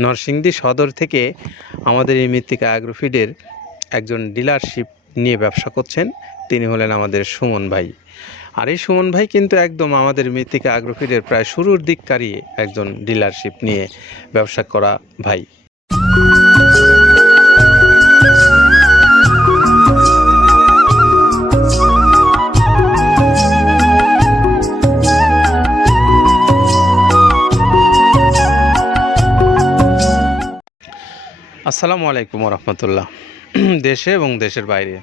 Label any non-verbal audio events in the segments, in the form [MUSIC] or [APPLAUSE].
নরসিংদী সদর থেকে আমাদের এই মৃত্তিকা অ্যাগ্রোফিডের একজন ডিলারশিপ নিয়ে ব্যবসা করছেন। তিনি হলেন আমাদের সুমন ভাই। আর এই সুমন ভাই কিন্তু একদম আমাদের মৃত্তিকা অ্যাগ্রোফিডের প্রায় শুরুর দিককারই একজন ডিলারশিপ নিয়ে ব্যবসা করা ভাই। আসসালামু আলাইকুম রহমতুল্লাহ [CLEARS THROAT] দেশে এবং দেশের বাইরে।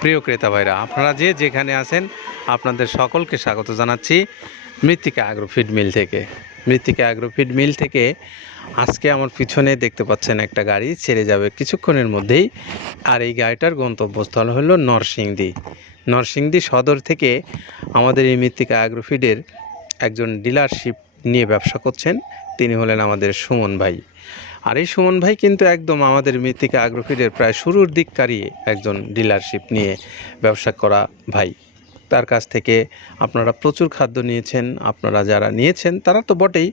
প্রিয় ক্রেতা ভাইরা, আপনারা যে যেখানে আছেন, আপনাদের সকলকে স্বাগত জানাচ্ছি মৃত্তিকা অ্যাগ্রোফিড মিল থেকে। মৃত্তিকা অ্যাগ্রোফিড মিল থেকে আজকে আমার পিছনে দেখতে পাচ্ছেন একটা গাড়ি, ছেড়ে যাবে কিছুক্ষণের মধ্যেই। আর এই গাড়িটার গন্তব্যস্থল হলো নরসিংদী। নরসিংদী সদর থেকে আমাদের এই মৃত্তিকা অ্যাগ্রোফিডের একজন ডিলারশিপ নিয়ে ব্যবসা করছেন। তিনি হলেন আমাদের সুমন ভাই। আর এই সুমন ভাই কিন্তু একদম আমাদের মৃত্তিকা অ্যাগ্রোফিডের প্রায় শুরুর দিককারই একজন ডিলারশিপ নিয়ে ব্যবসা করা ভাই। তার কাছ থেকে আপনারা প্রচুর খাদ্য নিয়েছেন, আপনারা যারা নিয়েছেন তারা তো বটেই,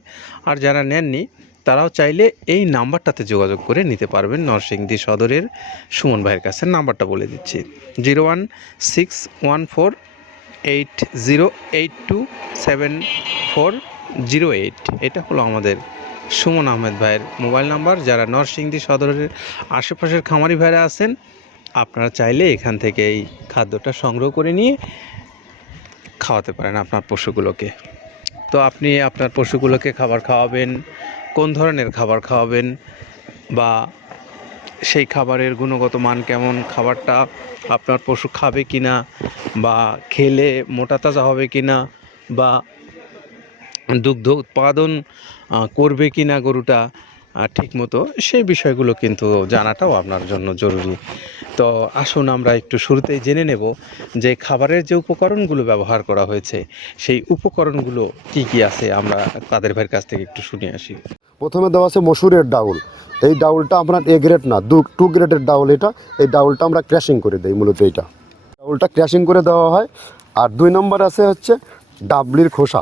আর যারা নেননি তারাও চাইলে এই নাম্বারটাতে যোগাযোগ করে নিতে পারবেন নরসিংদী সদরের সুমন ভাইয়ের কাছে। নাম্বারটা বলে দিচ্ছি, zero one six one four eight zero eight two seven four zero eight. এটা হলো আমাদের সুমন আহমেদ ভাইয়ের মোবাইল নাম্বার, যারা নরসিংদী সদরের আশেপাশের খামারি ভাইরা আছেন, আপনারা চাইলে এখান থেকে এই খাদ্যটা সংগ্রহ করে নিয়ে খাওয়াতে পারেন আপনার পশুগুলোকে। তো আপনি আপনার পশুগুলোকে খাবার খাওয়াবেন, কোন ধরনের খাবার খাওয়াবেন, বা সেই খাবারের গুণগত মান কেমন, খাবারটা আপনার পশু খাবে কি না বা খেলে মোটা তাজা হবে কি না বা দুগ্ধ উৎপাদন করবে কি না গরুটা ঠিক মতো সেই বিষয়গুলো কিন্তু জানাটাও আপনার জন্য জরুরি। তো আসুন আমরা একটু শুরুতেই জেনে নেব যে খাবারের যে উপকরণগুলো ব্যবহার করা হয়েছে, সেই উপকরণগুলো কি কি আছে আমরা তাদের ভাইয়ের কাছ থেকে একটু শুনে আসি। প্রথমে দেওয়া আছে মসুরের ডাউল। এই ডাউলটা আপনার এ গ্রেড না, দু টু গ্রেডের ডাউল এটা। এই ডাউলটা আমরা ক্র্যাশিং করে দিই মূলত এইটা। ডাউলটা ক্র্যাশিং করে দেওয়া হয়। আর দুই নম্বর আছে হচ্ছে ডাবলির খোসা।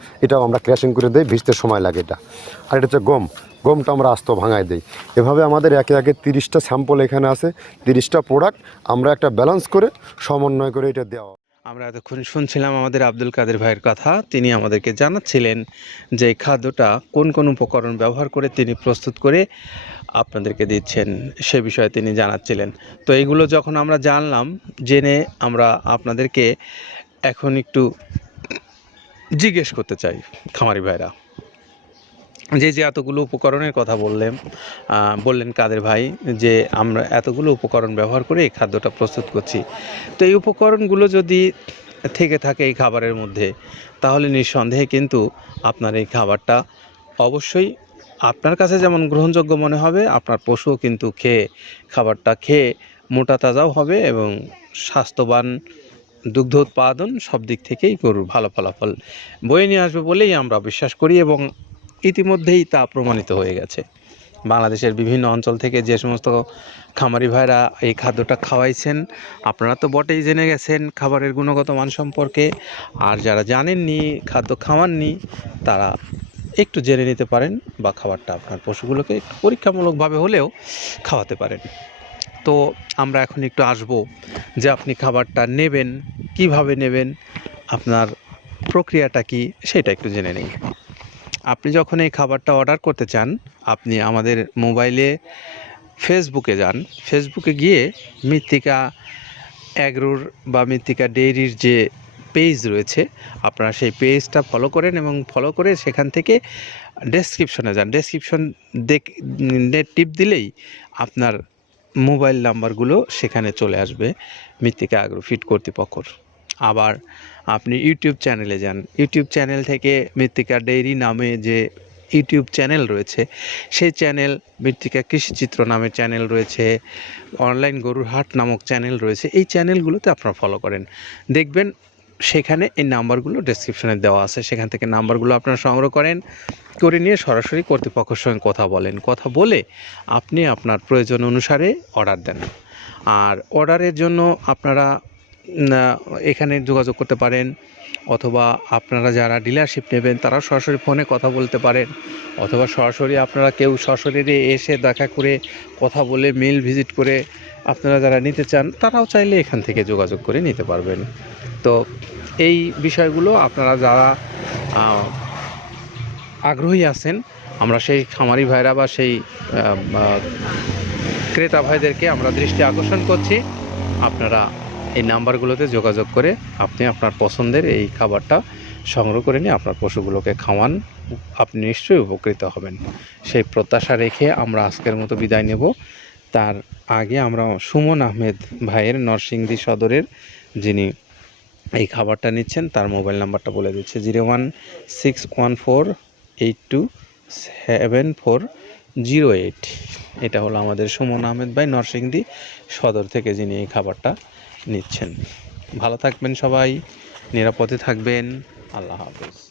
এটাও আমরা ক্র্যাশিং করে দিই, ভিজতে সময় লাগে এটা। আর এটা হচ্ছে গম। গমটা আমরা আস্ত ভাঙায় দিই। এভাবে আমাদের একে একে তিরিশটা স্যাম্পল এখানে আছে, তিরিশটা প্রোডাক্ট আমরা একটা ব্যালেন্স করে, সমন্বয় করে এটা দেওয়া। আমরা এতক্ষণ শুনছিলাম আমাদের আব্দুল কাদের ভাইয়ের কথা। তিনি আমাদেরকে জানাচ্ছিলেন যে খাদ্যটা কোন কোন উপকরণ ব্যবহার করে তিনি প্রস্তুত করে আপনাদেরকে দিচ্ছেন, সে বিষয়ে তিনি জানাচ্ছিলেন। তো এইগুলো যখন আমরা জানলাম, জেনে আমরা আপনাদেরকে এখন একটু জিজ্ঞেস করতে চাই খামারি ভাইরা। যে যে এতগুলো উপকরণের কথা বললেন বললেন কাদের ভাই যে আমরা এতগুলো উপকরণ ব্যবহার করে এই খাদ্যটা প্রস্তুত করছি। তো এই উপকরণগুলো যদি থেকে থাকে এই খাবারের মধ্যে, তাহলে নিঃসন্দেহে কিন্তু আপনার এই খাবারটা অবশ্যই আপনার কাছে যেমন গ্রহণযোগ্য মনে হবে, আপনার পশুও কিন্তু খেয়ে খাবারটা খেয়ে মোটা তাজাও হবে এবং স্বাস্থ্যবান দুগ্ধ উৎপাদন সব দিক থেকেই গরুর ভালো ফলাফল বয়ে নিয়ে আসবে বলেই আমরা বিশ্বাস করি এবং ইতিমধ্যেই তা প্রমাণিত হয়ে গেছে। বাংলাদেশের বিভিন্ন অঞ্চল থেকে যে সমস্ত খামারি ভাইরা এই খাদ্যটা খাওয়াইছেন, আপনারা তো বটেই জেনে গেছেন খাবারের গুণগত মান সম্পর্কে। আর যারা জানেননি, খাদ্য খাওয়াননি, তারা একটু জেনে নিতে পারেন বা খাবারটা আপনার পশুগুলোকে পরীক্ষামূলকভাবে হলেও খাওয়াতে পারেন। তো আমরা এখন একটু আসব যে আপনি খাবারটা নেবেন, কীভাবে নেবেন, আপনার প্রক্রিয়াটা কি সেটা একটু জেনে নিই। আপনি যখন এই খাবারটা অর্ডার করতে চান, আপনি আমাদের মোবাইলে ফেসবুকে যান। ফেসবুকে গিয়ে মৃত্তিকা অ্যাগ্রোর বা মৃত্তিকা ডেইরির যে পেজ রয়েছে, আপনারা সেই পেজটা ফলো করেন এবং ফলো করে সেখান থেকে ডেসক্রিপশনে যান। ডেসক্রিপশন দেখ টিপ দিলেই আপনার মোবাইল নাম্বারগুলো সেখানে চলে আসবে মৃত্তিকা আগ্রো ফিট কর্তৃপক্ষর। আবার আপনি ইউটিউব চ্যানেলে যান। ইউটিউব চ্যানেল থেকে মৃত্তিকা ডেইরি নামে যে ইউটিউব চ্যানেল রয়েছে, সেই চ্যানেল মৃত্তিকা কৃষিচিত্র নামে চ্যানেল রয়েছে, অনলাইন গরুর হাট নামক চ্যানেল রয়েছে, এই চ্যানেলগুলোতে আপনারা ফলো করেন। দেখবেন সেখানে এই নাম্বারগুলো ডেসক্রিপশনে দেওয়া আছে। সেখান থেকে নাম্বারগুলো আপনারা সংগ্রহ করেন, করে নিয়ে সরাসরি কর্তৃপক্ষের সঙ্গে কথা বলেন। কথা বলে আপনি আপনার প্রয়োজন অনুসারে অর্ডার দেন। আর অর্ডারের জন্য আপনারা এখানে যোগাযোগ করতে পারেন, অথবা আপনারা যারা ডিলারশিপ নেবেন তারা সরাসরি ফোনে কথা বলতে পারেন, অথবা সরাসরি আপনারা কেউ সরাসরি এসে দেখা করে কথা বলে মিল ভিজিট করে আপনারা যারা নিতে চান, তারাও চাইলে এখান থেকে যোগাযোগ করে নিতে পারবেন। তো এই বিষয়গুলো আপনারা যারা আগ্রহী আছেন, আমরা সেই খামারি ভাইরা বা সেই ক্রেতা ভাইদেরকে আমরা দৃষ্টি আকর্ষণ করছি। আপনারা এই নাম্বারগুলোতে যোগাযোগ করে আপনি আপনার পছন্দের এই খাবারটা সংগ্রহ করে নিয়ে আপনার পশুগুলোকে খাওয়ান। আপনি নিশ্চয়ই উপকৃত হবেন। সেই প্রত্যাশা রেখে আমরা আজকের মতো বিদায় নেব। তার আগে আমরা সুমন আহমেদ ভাইয়ের নরসিংদী সদরের যিনি এই খাবারটা নিচ্ছেন, তার মোবাইল নাম্বারটা বলে দিচ্ছে, zero one six one four eight two seven four zero eight. এটা হলো আমাদের সুমন আহমেদ ভাই নরসিংদী সদর থেকে যিনি এই খাবারটা নিচ্ছেন। ভালো থাকবেন সবাই, নিরাপদে থাকবেন। আল্লাহ হাফেজ।